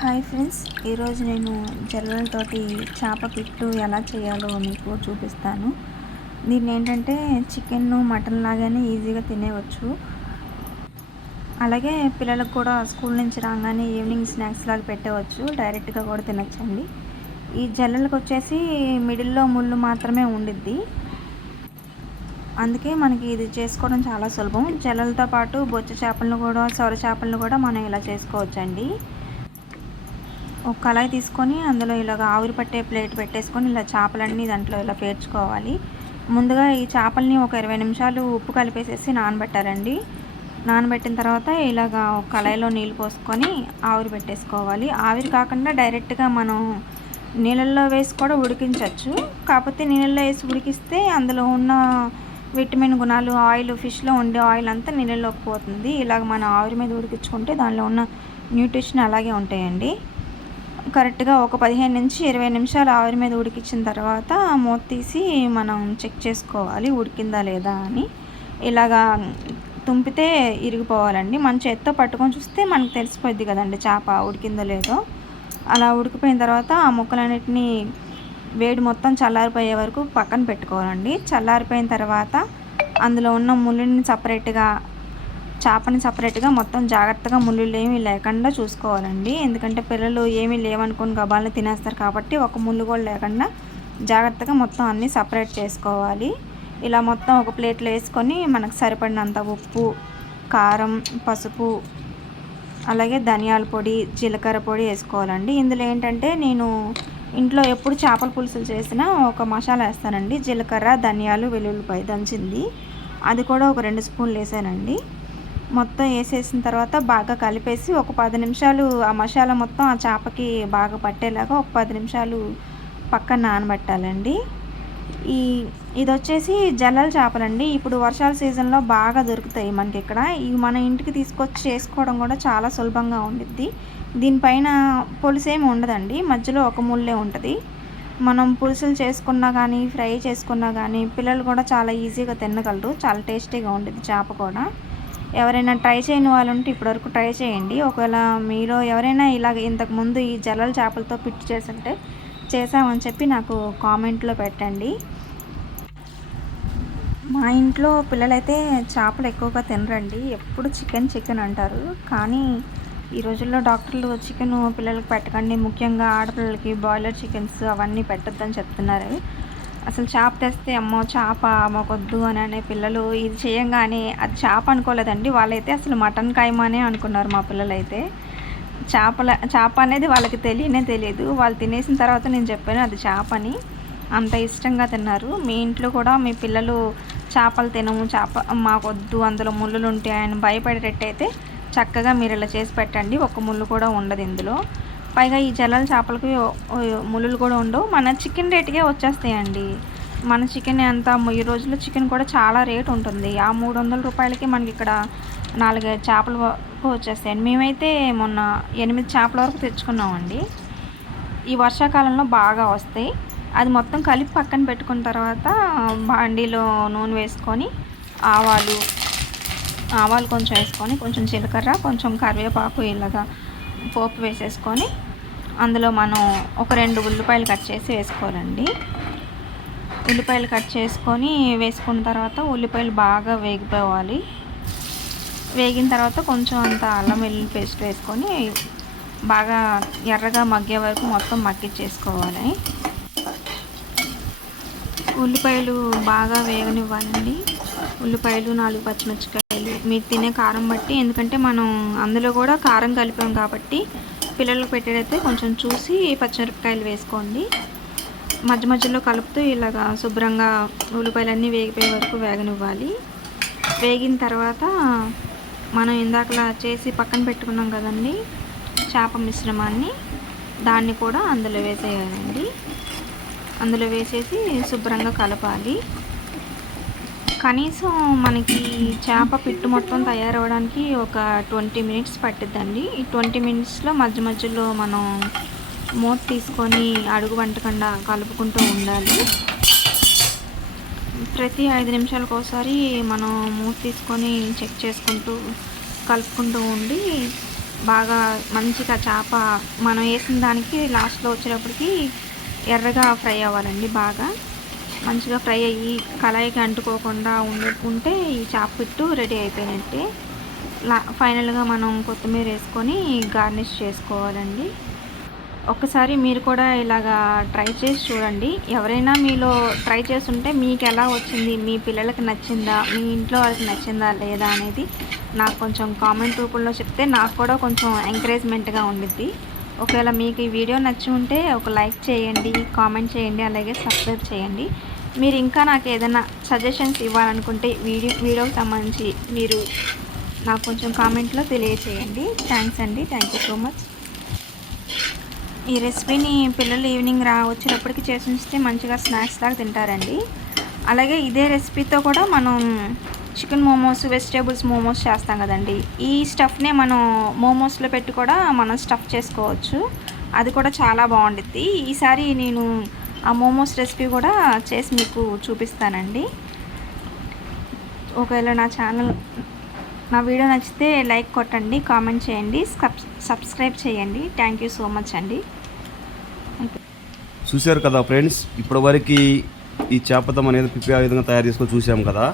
Hi friends, ఈరోజు నేను జల్లలతోటి చేప పిట్టు ఎలా చేయాలో మీకు చూపిస్తాను. దీన్ని ఏంటంటే చికెన్ మటన్ లాగానే ఈజీగా తినేవచ్చు. అలాగే పిల్లలకు కూడా స్కూల్ నుంచి రాగానే ఈవినింగ్ స్నాక్స్ లాగా పెట్టవచ్చు, డైరెక్ట్గా కూడా తినచ్చండి. ఈ జల్లలకు వచ్చేసి మిడిల్లో ముళ్ళు మాత్రమే ఉండిద్ది, అందుకే మనకి ఇది చేసుకోవడం చాలా సులభం. జల్లలతో పాటు బొచ్చు చేపలను కూడా సొర చేపలను కూడా మనం ఇలా చేసుకోవచ్చండి. ఒక కళాయి తీసుకొని అందులో ఇలాగ ఆవిరి పట్టే ప్లేట్ పెట్టేసుకొని ఇలా చేపలన్నీ దాంట్లో ఇలా పేర్చుకోవాలి. ముందుగా ఈ చేపల్ని ఒక 20 నిమిషాలు ఉప్పు కలిపేసేసి నానబెట్టాలండి. నానబెట్టిన తర్వాత ఇలాగ ఒక కళాయిలో నీళ్ళు పోసుకొని ఆవిరి పెట్టేసుకోవాలి. ఆవిరి కాకుండా డైరెక్ట్గా మనం నీళ్ళల్లో వేసి కూడా ఉడికించవచ్చు. కాకపోతే నీళ్ళల్లో వేసి ఉడికిస్తే అందులో ఉన్న విటమిన్ గుణాలు ఆయిల్, ఫిష్లో ఉండే ఆయిల్ అంతా నీళ్ళలోకి పోతుంది. ఇలాగ మనం ఆవిరి మీద ఉడికించుకుంటే దానిలో ఉన్న న్యూట్రిషన్ అలాగే ఉంటాయండి. కరెక్ట్గా ఒక 15 నుంచి 20 నిమిషాలు ఆవిరి మీద ఉడికించిన తర్వాత మూత తీసి మనం చెక్ చేసుకోవాలి ఉడికిందా లేదా అని. ఇలాగా తుంపితే ఇరిగిపోవాలండి. మన చేత్తో పట్టుకొని చూస్తే మనకు తెలిసిపోద్ది కదండి చేప ఉడికిందో లేదో. అలా ఉడికిపోయిన తర్వాత ఆ ముక్కలన్నిటినీ వేడి మొత్తం చల్లారిపోయే వరకు పక్కన పెట్టుకోవాలండి. చల్లారిపోయిన తర్వాత అందులో ఉన్న ముళ్ళని సపరేట్గా, చేపని సపరేట్గా మొత్తం జాగ్రత్తగా ముళ్ళులు ఏమీ లేకుండా చూసుకోవాలండి. ఎందుకంటే పిల్లలు ఏమీ లేవనుకొని గబాలను తినేస్తారు కాబట్టి ఒక ముళ్ళు కూడా లేకుండా జాగ్రత్తగా మొత్తం అన్నీ సపరేట్ చేసుకోవాలి. ఇలా మొత్తం ఒక ప్లేట్లో వేసుకొని మనకు సరిపడినంత ఉప్పు, కారం, పసుపు, అలాగే ధనియాల పొడి, జీలకర్ర పొడి వేసుకోవాలండి. ఇందులో ఏంటంటే నేను ఇంట్లో ఎప్పుడు చేపల పులుసులు చేసినా ఒక మసాలా వేస్తానండి. జీలకర్ర, ధనియాలు, వెల్లుల్లిపాయ దంచింది అది కూడా ఒక 2 స్పూన్లు వేసానండి. మొత్తం వేసేసిన తర్వాత బాగా కలిపేసి ఒక 10 నిమిషాలు ఆ మసాలా మొత్తం ఆ చేపకి బాగా పట్టేలాగా ఒక 10 నిమిషాలు పక్కన నానబెట్టాలండి. ఇది వచ్చేసి జల్లల చేపలండి. ఇప్పుడు వర్షాల సీజన్లో బాగా దొరుకుతాయి మనకి ఇక్కడ. ఇవి మన ఇంటికి తీసుకొచ్చి చేసుకోవడం కూడా చాలా సులభంగా ఉండిద్ది. దీనిపైన పులుసేమి ఉండదండి, మధ్యలో ఒక ముళ్ళే ఉంటుంది. మనం పులుసులు చేసుకున్నా కానీ ఫ్రై చేసుకున్నా కానీ పిల్లలు కూడా చాలా ఈజీగా తినగలరు. చాలా టేస్టీగా ఉంటుంది చేప కూడా. ఎవరైనా ట్రై చేయని వాళ్ళు ఉంటే ఇప్పటివరకు ట్రై చేయండి. ఒకవేళ మీలో ఎవరైనా ఇలాగ ఇంతకుముందు ఈ జల్లల చేపలతో పిట్టు చేస్తుంటే చేసామని చెప్పి నాకు కామెంట్లో పెట్టండి. మా ఇంట్లో పిల్లలైతే చేపలు ఎక్కువగా తినరండి, ఎప్పుడు చికెన్ అంటారు. కానీ ఈ రోజుల్లో డాక్టర్లు చికెన్ పిల్లలకి పెట్టకండి, ముఖ్యంగా ఆడపిల్లలకి బాయిలర్ చికెన్స్ అవన్నీ పెట్టొద్దని చెప్తున్నారు. అసలు చేప తెస్తే అమ్మో చేప మాకొద్దు అని అనే పిల్లలు ఇది చేయంగానే అది చేప అనుకోలేదండి. వాళ్ళైతే అసలు మటన్ కైమానే అనుకున్నారు మా పిల్లలైతే. చేప అనేది వాళ్ళకి తెలియదు. వాళ్ళు తినేసిన తర్వాత నేను చెప్పాను అది చేప అని. అంత ఇష్టంగా తిన్నారు. మీ ఇంట్లో కూడా మీ పిల్లలు చేపలు తినము, చేప మాకొద్దు, అందులో ముళ్ళులు ఉంటాయని భయపడేటట్టయితే చక్కగా మీరు ఇలా చేసి పెట్టండి. ఒక ముళ్ళు కూడా ఉండదు ఇందులో. పైగా ఈ జల్లల చేపలకి ముళ్ళులు కూడా ఉండవు. మన చికెన్ రేటుకే వచ్చేస్తాయండి. మన చికెన్ ఎంత ఈ రోజుల్లో చికెన్ కూడా చాలా రేటు ఉంటుంది. ఆ 300 రూపాయలకి మనకి ఇక్కడ 4-5 చేపలు వచ్చేస్తాయండి. మేమైతే మొన్న 8 చేపల వరకు తెచ్చుకున్నామండి. ఈ వర్షాకాలంలో బాగా వస్తాయి. అది మొత్తం కలిపి పక్కన పెట్టుకున్న తర్వాత బాండీలో నూనె వేసుకొని ఆవాలు కొంచెం వేసుకొని, కొంచెం జీలకర్ర, కొంచెం కరివేపాకు ఇలాగా పోపు వేసేసుకొని అందులో మనం ఒక 2 ఉల్లిపాయలు కట్ చేసి వేసుకోవాలండి. ఉల్లిపాయలు కట్ చేసుకొని వేసుకున్న తర్వాత ఉల్లిపాయలు బాగా వేగిపోవాలి. వేగిన తర్వాత కొంచెం అంత అల్లం వెల్లుల్లి పేస్ట్ వేసుకొని బాగా ఎర్రగా మగ్గే వరకు మొత్తం మగ్గిచ్చేసుకోవాలి. ఉల్లిపాయలు బాగా వేగనివ్వాలండి. ఉల్లిపాయలు, 4 పచ్చిమిరపకాయలు మీరు తినే కారం బట్టి, ఎందుకంటే మనం అందులో కూడా కారం కలిపాం కాబట్టి పిల్లలకు పెట్టేటైతే కొంచెం చూసి పచ్చిమిరపకాయలు వేసుకోండి. మధ్యలో కలుపుతూ ఇలాగా శుభ్రంగా ఉల్లిపాయలన్నీ వేగిపోయే వరకు వేగనివ్వాలి. వేగిన తర్వాత మనం ఇందాకలా చేసి పక్కన పెట్టుకున్నాం కదండి చేప మిశ్రమాన్ని, దాన్ని కూడా అందులో వేసేయాలండి. అందులో వేసేసి శుభ్రంగా కలపాలి. కనీసం మనకి చేప పిట్టు మొత్తం తయారవడానికి ఒక 20 మినిట్స్ పట్టిద్దండి. ఈ 20 మినిట్స్లో మధ్యలో మనం మూత తీసుకొని అడుగు వంటకుండా కలుపుకుంటూ ఉండాలి. ప్రతి 5 నిమిషాలకు ఒకసారి మనం మూత తీసుకొని చెక్ చేసుకుంటూ కలుపుకుంటూ ఉండి బాగా మంచిగా చేప మనం వేసిన దానికి లాస్ట్లో వచ్చేటప్పటికి ఎర్రగా ఫ్రై అవ్వాలండి. బాగా మంచిగా ఫ్రై అయ్యి కళాయికి అంటుకోకుండా ఉంటే ఈ చేప పిట్టు రెడీ అయిపోయినట్టే. ఫైనల్గా మనం కొత్తిమీర వేసుకొని గార్నిష్ చేసుకోవాలండి. ఒక్కసారి మీరు కూడా ఇలాగా ట్రై చేసి చూడండి. ఎవరైనా మీలో ట్రై చేస్తుంటే మీకు ఎలా వచ్చింది, మీ పిల్లలకి నచ్చిందా, మీ ఇంట్లో వాళ్ళకి నచ్చిందా లేదా అనేది నాకు కొంచెం కామెంట్ రూపంలో చెప్తే నాకు కూడా కొంచెం ఎంకరేజ్మెంట్గా ఉండిద్ది. ఒకవేళ మీకు ఈ వీడియో నచ్చి ఉంటే ఒక లైక్ చేయండి, కామెంట్ చేయండి, అలాగే సబ్స్క్రైబ్ చేయండి. మీరు ఇంకా నాకు ఏదైనా సజెషన్స్ ఇవ్వాలనుకుంటే వీడియోకి సంబంధించి మీరు నాకు కొంచెం కామెంట్లో తెలియచేయండి. థ్యాంక్స్ అండి. Thank you so much. ఈ రెసిపీని పిల్లలు ఈవినింగ్ వచ్చేటప్పటికి చేసి ఉంచితే మంచిగా స్నాక్స్ లాగా తింటారండి. అలాగే ఇదే రెసిపీతో కూడా మనం చికెన్ మోమోస్, వెజిటేబుల్స్ మోమోస్ చేస్తాం కదండి. ఈ స్టఫ్నే మనం మోమోస్లో పెట్టి కూడా మనం స్టఫ్ చేసుకోవచ్చు. అది కూడా చాలా బాగుండిద్ది. ఈసారి నేను ఆ మోమోస్ రెసిపీ కూడా చేసి మీకు చూపిస్తానండి. ఒకవేళ నా వీడియో నచ్చితే లైక్ కొట్టండి, కామెంట్ చేయండి, సబ్స్క్రైబ్ చేయండి. థ్యాంక్ యూ సో మచ్ అండి. చూశారు కదా ఫ్రెండ్స్, ఇప్పటివరకు ఈ చేపదం అనేది పిప్పి ఆ విధంగా తయారు చేసుకొని చూసాం కదా.